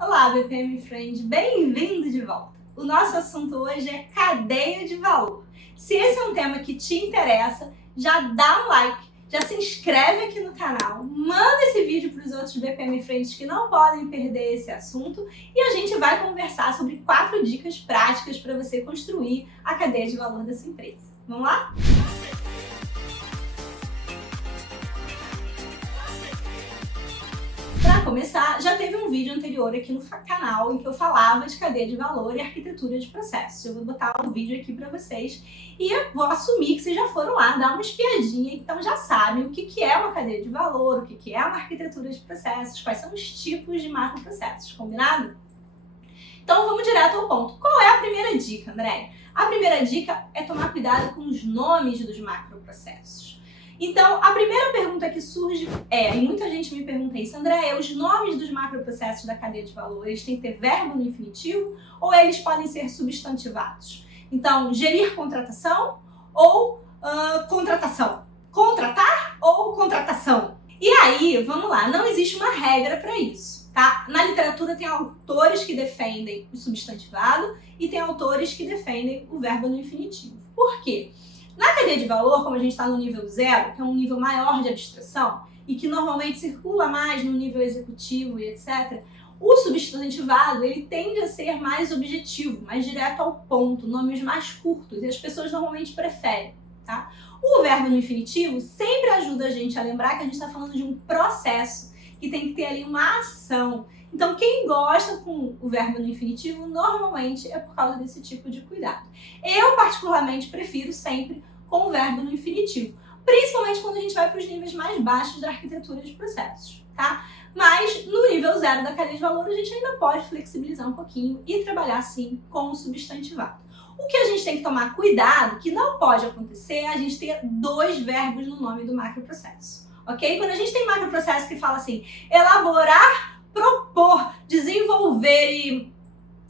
Olá, BPM Friend, bem-vindo de volta! O nosso assunto hoje é cadeia de valor. Se esse é um tema que te interessa, já dá um like, já se inscreve aqui no canal, manda esse vídeo para os outros BPM Friends que não podem perder esse assunto e a gente vai conversar sobre 4 dicas práticas para você construir a cadeia de valor da sua empresa. Vamos lá? Para começar, já teve um vídeo anterior aqui no canal em que eu falava de cadeia de valor e arquitetura de processos. Eu vou botar um vídeo aqui para vocês e eu vou assumir que vocês já foram lá dar uma espiadinha, então já sabem o que é uma cadeia de valor, o que é uma arquitetura de processos, quais são os tipos de macroprocessos, combinado? Então vamos direto ao ponto. Qual é a primeira dica, André? A primeira dica é tomar cuidado com os nomes dos macroprocessos. Então, a primeira pergunta que surge e muita gente me pergunta isso, André, os nomes dos macroprocessos da cadeia de valor, eles têm que ter verbo no infinitivo ou eles podem ser substantivados? Então, gerir contratação ou contratação? Contratar ou contratação? E aí, vamos lá, não existe uma regra para isso, tá? Na literatura tem autores que defendem o substantivado e tem autores que defendem o verbo no infinitivo. Por quê? Na cadeia de valor, como a gente está no nível 0, que é um nível maior de abstração e que normalmente circula mais no nível executivo e etc., o substantivado ele tende a ser mais objetivo, mais direto ao ponto, nomes mais curtos e as pessoas normalmente preferem, tá? O verbo no infinitivo sempre ajuda a gente a lembrar que a gente está falando de um processo que tem que ter ali uma ação. Então, quem gosta com o verbo no infinitivo, normalmente é por causa desse tipo de cuidado. Eu, particularmente, prefiro sempre com o verbo no infinitivo, principalmente quando a gente vai para os níveis mais baixos da arquitetura de processos, tá? Mas, no nível 0 da cadeia de valor, a gente ainda pode flexibilizar um pouquinho e trabalhar, sim, com o substantivado. O que a gente tem que tomar cuidado, que não pode acontecer, é a gente ter 2 verbos no nome do macroprocesso, ok? Quando a gente tem macroprocesso que fala assim, elaborar, propor, desenvolver e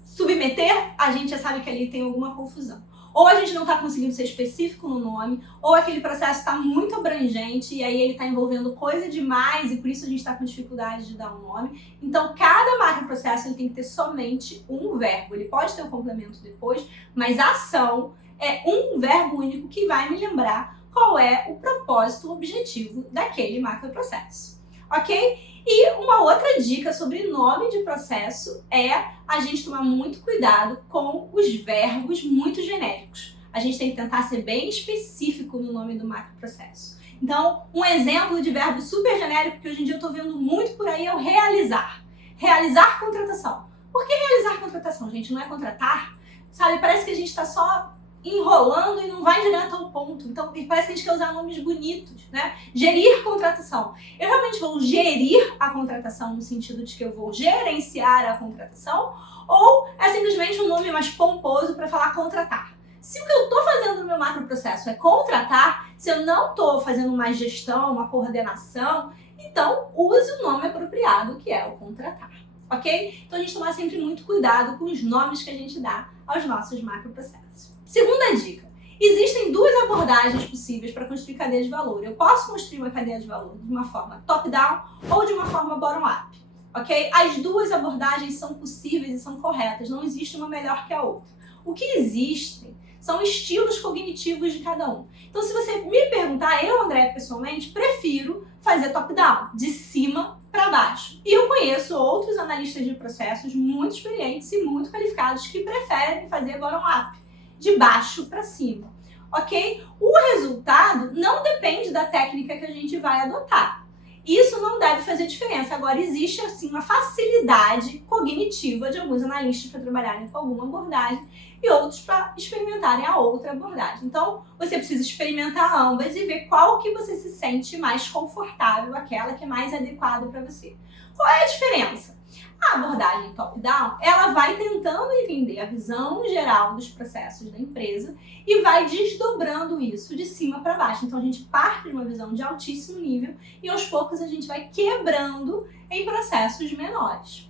submeter, a gente já sabe que ali tem alguma confusão. Ou a gente não está conseguindo ser específico no nome, ou aquele processo está muito abrangente e aí ele está envolvendo coisa demais e por isso a gente está com dificuldade de dar um nome. Então, cada macroprocesso ele tem que ter somente um verbo. Ele pode ter um complemento depois, mas a ação é um verbo único que vai me lembrar qual é o propósito, o objetivo daquele macroprocesso. Ok? E uma outra dica sobre nome de processo é a gente tomar muito cuidado com os verbos muito genéricos. A gente tem que tentar ser bem específico no nome do macroprocesso. Então, um exemplo de verbo super genérico que hoje em dia eu estou vendo muito por aí é o realizar. Realizar contratação. Por que realizar contratação, gente? Não é contratar? Sabe, parece que a gente está só enrolando e não vai direto ao ponto. Então, parece que a gente quer usar nomes bonitos, né? Gerir contratação. Eu realmente vou gerir a contratação no sentido de que eu vou gerenciar a contratação ou é simplesmente um nome mais pomposo para falar contratar? Se o que eu estou fazendo no meu macroprocesso é contratar, se eu não estou fazendo uma gestão, uma coordenação, então use o nome apropriado, que é o contratar. Ok? Então a gente tomar sempre muito cuidado com os nomes que a gente dá aos nossos macroprocessos. Segunda dica, existem 2 abordagens possíveis para construir cadeia de valor. Eu posso construir uma cadeia de valor de uma forma top-down ou de uma forma bottom-up, ok? As 2 abordagens são possíveis e são corretas, não existe uma melhor que a outra. O que existem são estilos cognitivos de cada um. Então, se você me perguntar, eu, André, pessoalmente, prefiro fazer top-down, de cima para baixo. E eu conheço outros analistas de processos muito experientes e muito qualificados que preferem fazer bottom-up, de baixo para cima, ok? O resultado não depende da técnica que a gente vai adotar. Isso não deve fazer diferença. Agora, existe, assim, uma facilidade cognitiva de alguns analistas para trabalharem com alguma abordagem e outros para experimentarem a outra abordagem. Então, você precisa experimentar ambas e ver qual que você se sente mais confortável, aquela que é mais adequada para você. Qual é a diferença? A abordagem top-down, ela vai tentando entender a visão geral dos processos da empresa e vai desdobrando isso de cima para baixo. Então, a gente parte de uma visão de altíssimo nível e, aos poucos, a gente vai quebrando em processos menores.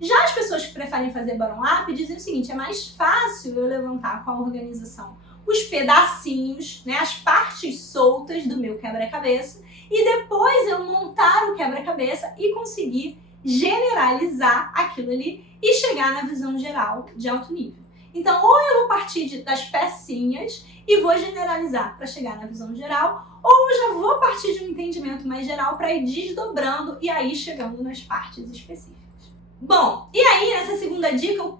Já as pessoas que preferem fazer bottom-up dizem o seguinte, é mais fácil eu levantar com a organização os pedacinhos, né, as partes soltas do meu quebra-cabeça e depois eu montar o quebra-cabeça e conseguir generalizar aquilo ali e chegar na visão geral de alto nível. Então, ou eu vou partir das pecinhas e vou generalizar para chegar na visão geral, ou eu já vou partir de um entendimento mais geral para ir desdobrando e aí chegando nas partes específicas. Bom, e aí nessa segunda dica, o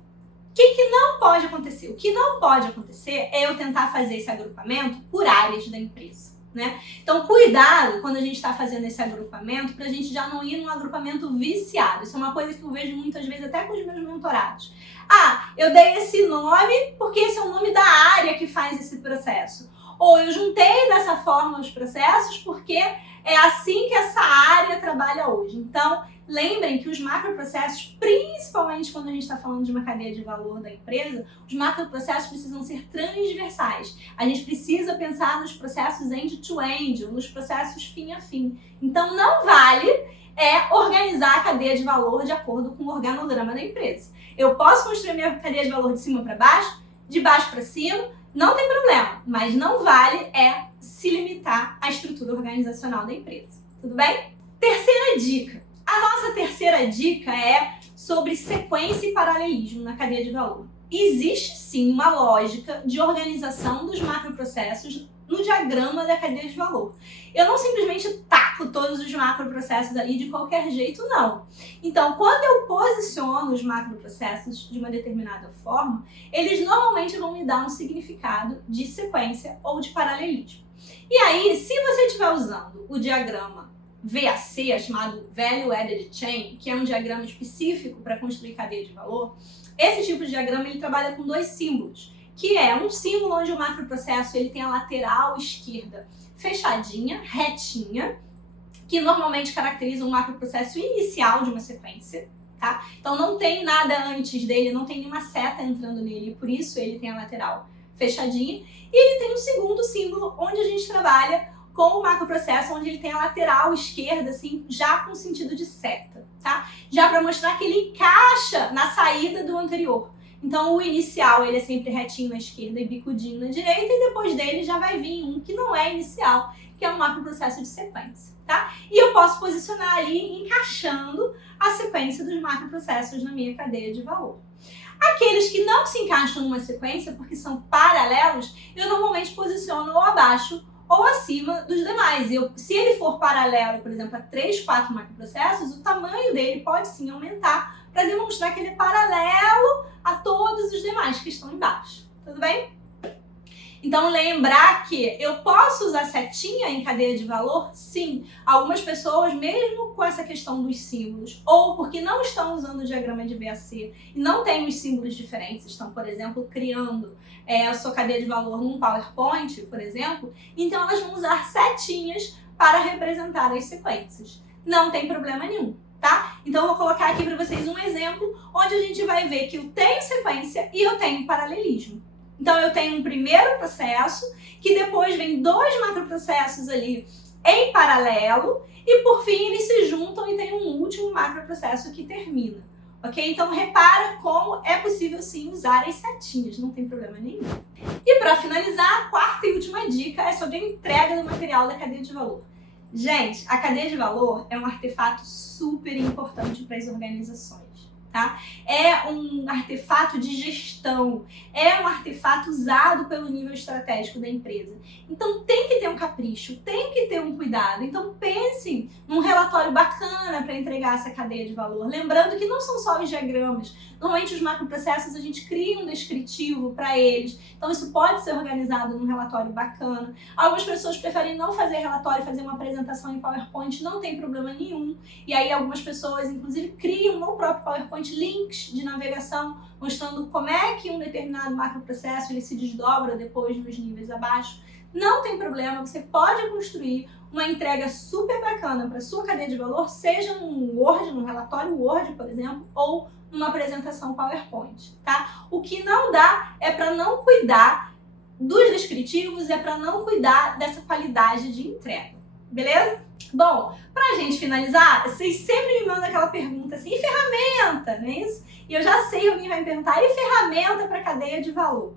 que não pode acontecer? O que não pode acontecer é eu tentar fazer esse agrupamento por áreas da empresa, né? Então, cuidado quando a gente está fazendo esse agrupamento para a gente já não ir num agrupamento viciado. Isso é uma coisa que eu vejo muitas vezes até com os meus mentorados. Ah, eu dei esse nome porque esse é o nome da área que faz esse processo. Ou eu juntei dessa forma os processos porque é assim que essa área trabalha hoje. Então, lembrem que os macroprocessos, principalmente quando a gente está falando de uma cadeia de valor da empresa, os macroprocessos precisam ser transversais. A gente precisa pensar nos processos end-to-end, ou nos processos fim a fim. Então, não vale organizar a cadeia de valor de acordo com o organograma da empresa. Eu posso construir minha cadeia de valor de cima para baixo, de baixo para cima, não tem problema, mas não vale se limitar à estrutura organizacional da empresa. Tudo bem? Terceira dica. A nossa terceira dica é sobre sequência e paralelismo na cadeia de valor. Existe sim uma lógica de organização dos macroprocessos no diagrama da cadeia de valor. Eu não simplesmente taco todos os macroprocessos ali de qualquer jeito, não. Então, quando eu posiciono os macroprocessos de uma determinada forma, eles normalmente vão me dar um significado de sequência ou de paralelismo. E aí, se você estiver usando o diagrama VAC, chamado Value Added Chain, que é um diagrama específico para construir cadeia de valor, esse tipo de diagrama ele trabalha com dois símbolos, que é um símbolo onde o macroprocesso ele tem a lateral esquerda fechadinha, retinha, que normalmente caracteriza um macroprocesso inicial de uma sequência, tá? Então não tem nada antes dele, não tem nenhuma seta entrando nele, por isso ele tem a lateral fechadinha. E ele tem um segundo símbolo onde a gente trabalha com o macroprocesso, onde ele tem a lateral esquerda, assim, já com sentido de seta, tá? Já para mostrar que ele encaixa na saída do anterior. Então, o inicial, ele é sempre retinho na esquerda e bicudinho na direita, e depois dele já vai vir um que não é inicial, que é um macroprocesso de sequência, tá? E eu posso posicionar ali, encaixando a sequência dos macroprocessos na minha cadeia de valor. Aqueles que não se encaixam numa sequência, porque são paralelos, eu normalmente posiciono ou abaixo ou acima dos demais. Se ele for paralelo, por exemplo, a 3, 4 macroprocessos, o tamanho dele pode sim aumentar para demonstrar que ele é paralelo a todos os demais que estão embaixo. Tudo bem? Então, lembrar que eu posso usar setinha em cadeia de valor? Sim. Algumas pessoas, mesmo com essa questão dos símbolos, ou porque não estão usando o diagrama de VAC e não têm os símbolos diferentes, estão, por exemplo, criando a sua cadeia de valor num PowerPoint, por exemplo, então elas vão usar setinhas para representar as sequências. Não tem problema nenhum, tá? Então, eu vou colocar aqui para vocês um exemplo onde a gente vai ver que eu tenho sequência e eu tenho paralelismo. Então, eu tenho um primeiro processo, que depois vem 2 macroprocessos ali em paralelo, e por fim eles se juntam e tem um último macroprocesso que termina. Ok? Então, repara como é possível sim usar as setinhas, não tem problema nenhum. E para finalizar, a quarta e última dica é sobre a entrega do material da cadeia de valor. Gente, a cadeia de valor é um artefato super importante para as organizações. Tá? É um artefato de gestão, é um artefato usado pelo nível estratégico da empresa. Então tem que ter um capricho, tem que ter um cuidado. Então pensem num relatório bacana para entregar essa cadeia de valor. Lembrando que não são só os diagramas. Normalmente os macroprocessos a gente cria um descritivo para eles. Então isso pode ser organizado num relatório bacana. Algumas pessoas preferem não fazer relatório, fazer uma apresentação em PowerPoint, não tem problema nenhum. E aí algumas pessoas inclusive criam no próprio PowerPoint links de navegação mostrando como é que um determinado macroprocesso ele se desdobra depois nos níveis abaixo. Não tem problema, você pode construir uma entrega super bacana para sua cadeia de valor, seja num Word, num relatório Word, por exemplo, ou numa apresentação PowerPoint, tá? O que não dá é para não cuidar dos descritivos, é para não cuidar dessa qualidade de entrega, beleza? Bom, pra gente finalizar, vocês sempre me mandam aquela pergunta assim, e ferramenta, não é isso? E eu já sei, alguém vai me perguntar, e ferramenta para cadeia de valor?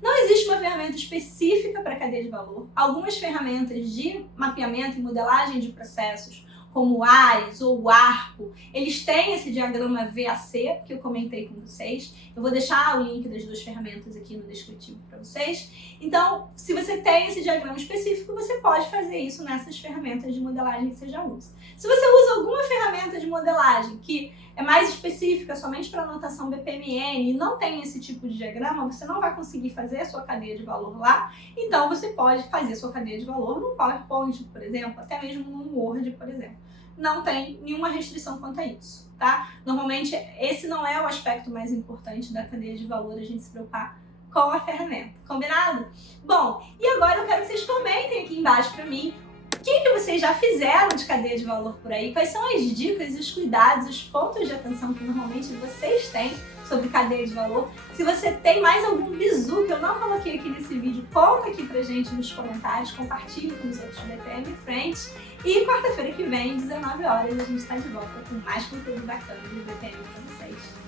Não existe uma ferramenta específica para cadeia de valor. Algumas ferramentas de mapeamento e modelagem de processos, como o Ares ou o Arco, eles têm esse diagrama VAC, que eu comentei com vocês. Eu vou deixar o link das duas ferramentas aqui no descritivo para vocês. Então, se você tem esse diagrama específico, você pode fazer isso nessas ferramentas de modelagem que você já usa. Se você usa alguma ferramenta de modelagem que é mais específica, somente para anotação BPMN, e não tem esse tipo de diagrama, você não vai conseguir fazer a sua cadeia de valor lá. Então, você pode fazer a sua cadeia de valor no PowerPoint, por exemplo, até mesmo no Word, por exemplo. Não tem nenhuma restrição quanto a isso, tá? Normalmente, esse não é o aspecto mais importante da cadeia de valor, a gente se preocupar com a ferramenta, combinado? Bom, e agora eu quero que vocês comentem aqui embaixo para mim o que vocês já fizeram de cadeia de valor por aí, quais são as dicas, os cuidados, os pontos de atenção que normalmente vocês têm sobre cadeia de valor. Se você tem mais algum bizu que eu não coloquei aqui nesse vídeo, conta aqui pra gente nos comentários, compartilhe com os outros BPM Friends. E quarta-feira que vem, 19 horas, a gente está de volta com mais conteúdo bacana do BPM para vocês.